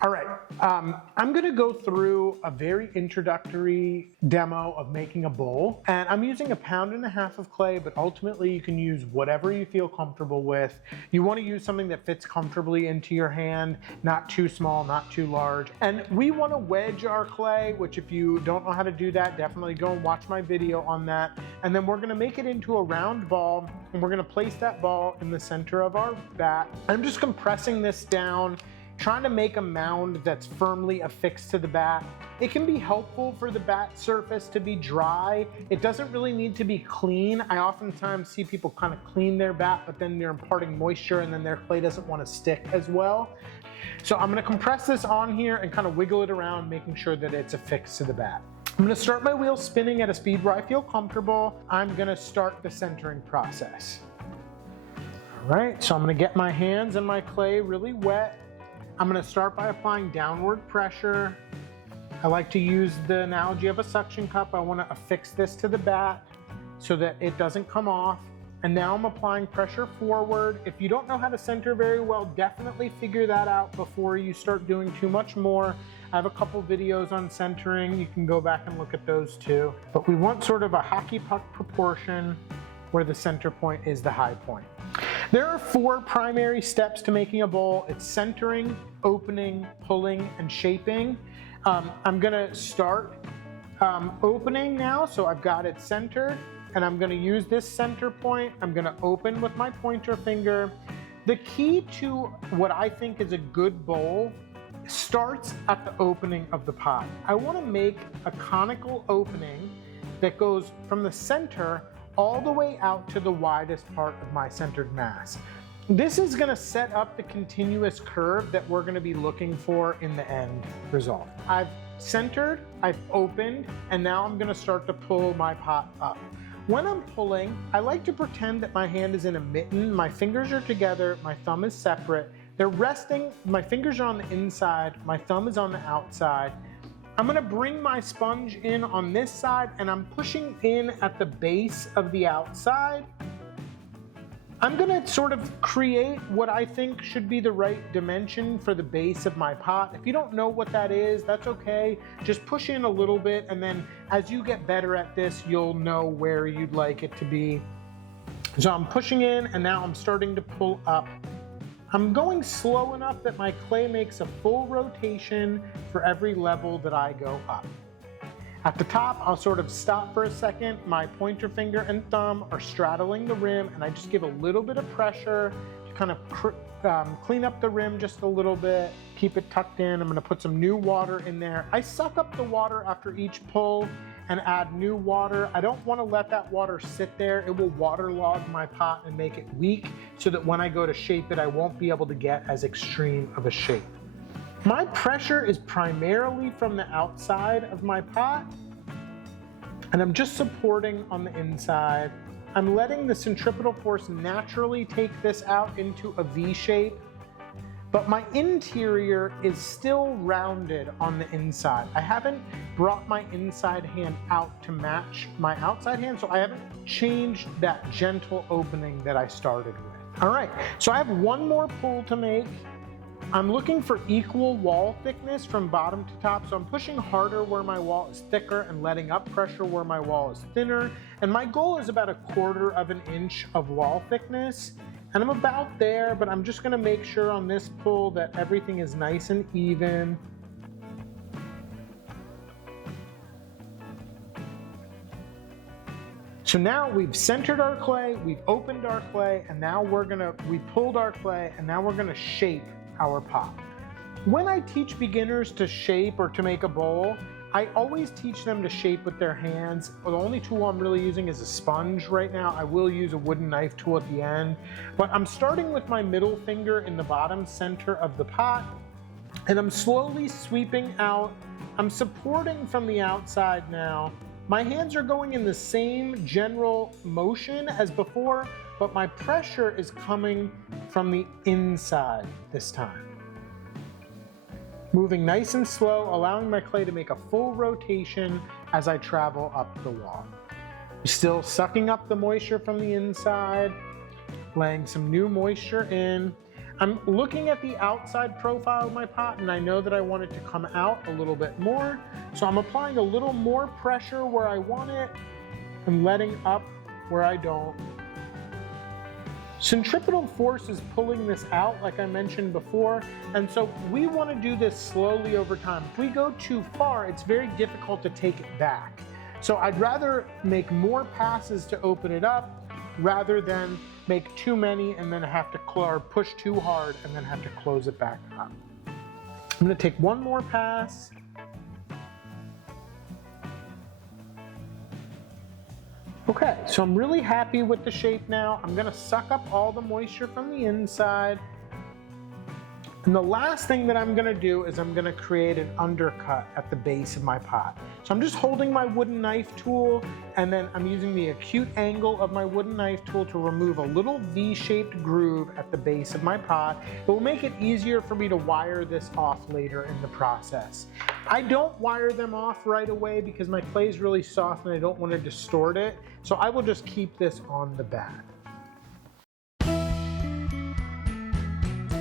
All right, I'm gonna go through a very introductory demo of making a bowl, and I'm using 1.5 pounds of clay, but ultimately you can use whatever you feel comfortable with. You wanna use something that fits comfortably into your hand, not too small, not too large. And we wanna wedge our clay, which if you don't know how to do that, definitely go and watch my video on that. And then we're gonna make it into a round ball, and we're gonna place that ball in the center of our bat. I'm just compressing this down, trying to make a mound that's firmly affixed to the bat. It can be helpful for the bat surface to be dry. It doesn't really need to be clean. I oftentimes see people kind of clean their bat, but then they're imparting moisture and then their clay doesn't want to stick as well. So I'm gonna compress this on here and kind of wiggle it around, making sure that it's affixed to the bat. I'm gonna start my wheel spinning at a speed where I feel comfortable. I'm gonna start the centering process. All right, so I'm gonna get my hands and my clay really wet. I'm gonna start by applying downward pressure. I like to use the analogy of a suction cup. I wanna affix this to the bat so that it doesn't come off. And now I'm applying pressure forward. If you don't know how to center very well, definitely figure that out before you start doing too much more. I have a couple videos on centering. You can go back and look at those too. But we want sort of a hockey puck proportion where the center point is the high point. There are 4 primary steps to making a bowl. It's centering, opening, pulling, and shaping. I'm gonna start opening now, so I've got it centered, and I'm gonna use this center point. I'm gonna open with my pointer finger. The key to what I think is a good bowl starts at the opening of the pot. I wanna make a conical opening that goes from the center all the way out to the widest part of my centered mass. This is gonna set up the continuous curve that we're gonna be looking for in the end result. I've centered, I've opened, and now I'm gonna start to pull my pot up. When I'm pulling, I like to pretend that my hand is in a mitten, my fingers are together, my thumb is separate. They're resting, my fingers are on the inside, my thumb is on the outside. I'm gonna bring my sponge in on this side and I'm pushing in at the base of the outside. I'm gonna sort of create what I think should be the right dimension for the base of my pot. If you don't know what that is, that's okay. Just push in a little bit, and then as you get better at this, you'll know where you'd like it to be. So I'm pushing in and now I'm starting to pull up. I'm going slow enough that my clay makes a full rotation for every level that I go up. At the top, I'll sort of stop for a second. My pointer finger and thumb are straddling the rim, and I just give a little bit of pressure to kind of clean up the rim just a little bit, keep it tucked in. I'm gonna put some new water in there. I suck up the water after each pull and add new water. I don't wanna let that water sit there. It will waterlog my pot and make it weak so that when I go to shape it, I won't be able to get as extreme of a shape. My pressure is primarily from the outside of my pot, and I'm just supporting on the inside. I'm letting the centripetal force naturally take this out into a V shape, but my interior is still rounded on the inside. I haven't brought my inside hand out to match my outside hand, so I haven't changed that gentle opening that I started with. All right, so I have one more pull to make. I'm looking for equal wall thickness from bottom to top, so I'm pushing harder where my wall is thicker and letting up pressure where my wall is thinner. And my goal is about 1/4 of an inch of wall thickness. And I'm about there, but I'm just gonna make sure on this pull that everything is nice and even. So now we've centered our clay, we've opened our clay, and now we pulled our clay, and now we're gonna shape our pot. When I teach beginners to shape or to make a bowl, I always teach them to shape with their hands. The only tool I'm really using is a sponge right now. I will use a wooden knife tool at the end, but I'm starting with my middle finger in the bottom center of the pot, and I'm slowly sweeping out. I'm supporting from the outside now. My hands are going in the same general motion as before, but my pressure is coming from the inside this time. Moving nice and slow, allowing my clay to make a full rotation as I travel up the wall. Still sucking up the moisture from the inside, laying some new moisture in. I'm looking at the outside profile of my pot and I know that I want it to come out a little bit more. So I'm applying a little more pressure where I want it and letting up where I don't. Centripetal force is pulling this out, like I mentioned before, and so we want to do this slowly over time. If we go too far, it's very difficult to take it back. So I'd rather make more passes to open it up rather than make too many and then have to push too hard and then have to close it back up. I'm going to take one more pass. Okay, so I'm really happy with the shape now. I'm gonna suck up all the moisture from the inside. And the last thing that I'm gonna do is I'm gonna create an undercut at the base of my pot. So I'm just holding my wooden knife tool and then I'm using the acute angle of my wooden knife tool to remove a little V-shaped groove at the base of my pot. It will make it easier for me to wire this off later in the process. I don't wire them off right away because my clay is really soft and I don't want to distort it. So I will just keep this on the back.